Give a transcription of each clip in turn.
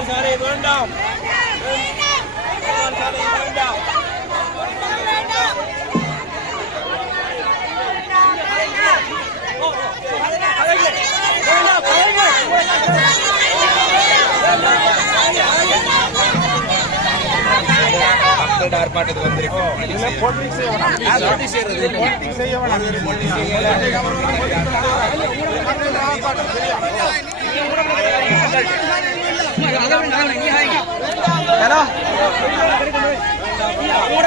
மதுபான சாலை வேண்டாம். சாலை வேண்டாம். ஆர்ப்பாட்டத்துக்கு வந்திருக்கோம். ஹலோ கூட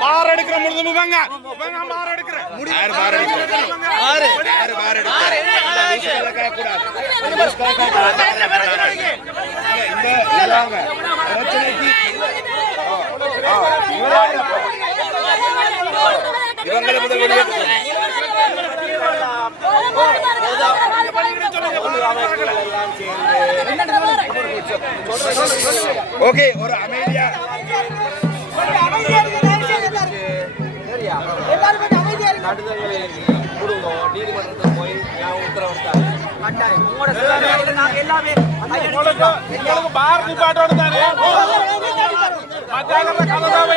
பார் எடுக்கிற முழுதும் இவங்க இவங்க பார் எடுக்கிற யார் பார் எடுக்கிற யாரு யாரு பார் எடுக்கிற கேட்கக்கூடாது. இந்த பிரச்சனைக்கு. இவங்களை முதல் சொல்லு. ஓகே ஒரு அமைதியா உங்களுக்கு பார் நிப்பாட்டோட தானே மத்தியான கலதாவை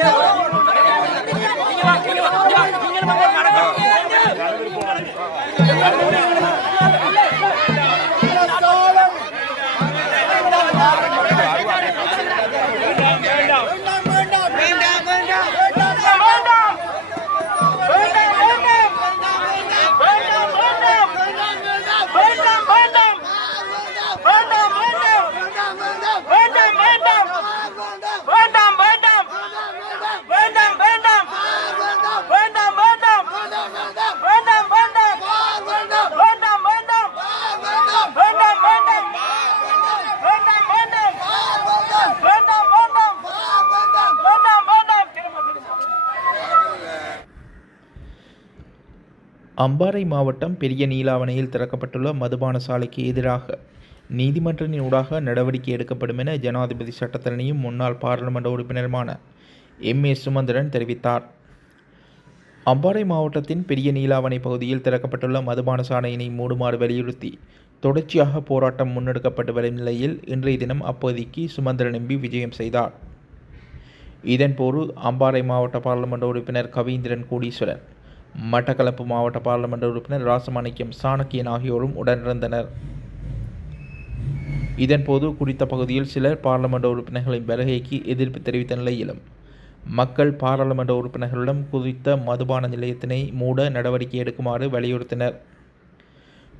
அம்பாறை மாவட்டம் பெரிய நீலாவணையில் திறக்கப்பட்டுள்ள மதுபான சாலைக்கு எதிராக நீதிமன்றத்தின் ஊடாக நடவடிக்கை எடுக்கப்படும் என ஜனாதிபதி சட்டத்தரணியும் முன்னாள் பாராளுமன்ற உறுப்பினருமான எம். ஏ. சுமந்திரன் தெரிவித்தார். அம்பாறை மாவட்டத்தின் பெரிய நீலாவணை பகுதியில் திறக்கப்பட்டுள்ள மதுபான சாலையினை மூடுமாறு வலியுறுத்தி தொடர்ச்சியாக போராட்டம் முன்னெடுக்கப்பட்டு வரும் நிலையில் இன்றைய தினம் அப்பகுதிக்கு சுமந்திரன் எம்பி விஜயம் செய்தார். இதன்போது அம்பாறை மாவட்ட பாராளுமன்ற உறுப்பினர் கவீந்திரன் கோடீஸ்வரன் மட்டக்களப்பு மாவட்ட பாராளுமன்ற உறுப்பினர் ராசமாணிக்கம் சாணக்கியன் ஆகியோரும் உடனிருந்தனர். இதன்போது குறித்த பகுதியில் சிலர் பாராளுமன்ற உறுப்பினர்களின் வருகைக்கு எதிர்ப்பு தெரிவித்த நிலையிலும் மக்கள் பாராளுமன்ற உறுப்பினர்களிடம் குறித்த மதுபான நிலையத்தினை மூட நடவடிக்கை எடுக்குமாறு வலியுறுத்தினர்.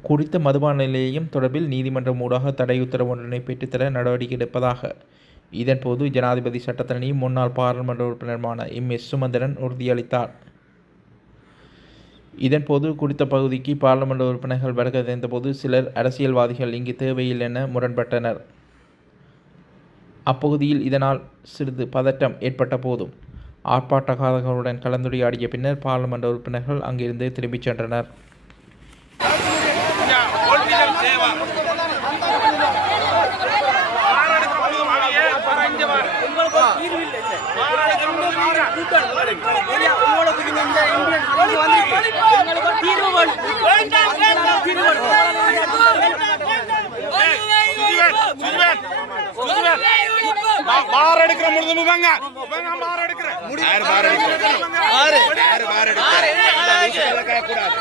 குறித்த மதுபான நிலையம் தொடர்பில் நீதிமன்றம் ஊடாக தடை உத்தரவு ஒன்றினை பெற்றுத்தர நடவடிக்கை எடுப்பதாக இதன்போது ஜனாதிபதி சட்டத்தரணி முன்னாள் பாராளுமன்ற உறுப்பினருமான எம். எஸ். சுமந்திரன் உறுதியளித்தார். இதன்போது குறித்த பகுதிக்கு பாராளுமன்ற உறுப்பினர்கள் வருகை தந்தபோது சிலர் அரசியல்வாதிகள் இங்கு தேவையில்லை என முரண்பட்டனர். அப்பகுதியில் இதனால் சிறிது பதட்டம் ஏற்பட்ட போதும். ஆர்ப்பாட்டக்காரர்களுடன் கலந்துரையாடிய பின்னர் பாராளுமன்ற உறுப்பினர்கள் அங்கிருந்து திரும்பிச் சென்றனர். உங்களுக்கு தீர்வு இல்லை பார் எடுக்கிற இவங்க. இவங்க பார் எடுக்கிற. யாரு பார் எடுக்கிற? யாரு பார் எடுக்கிற? இந்த லூசுகளை கேட்கக்கூடாது.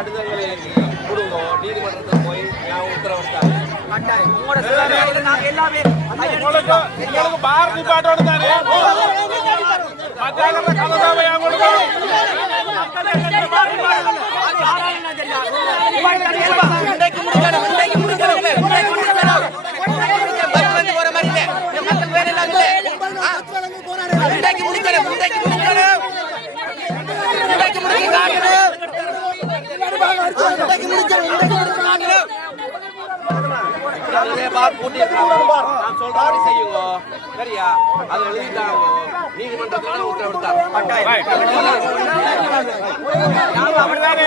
இந்த இதாங்க. பிரச்சனைக்கு ஆ, ஆ, இவராங்க. இவங்களை முதல் வெளியேற்ற சொல்லுங்க. ஓகே ஒரு உங்களுக்கு பார்? நிப்பாட்டோடு தானே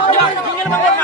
மத்தியான கலதாவை அவங்களுக்கு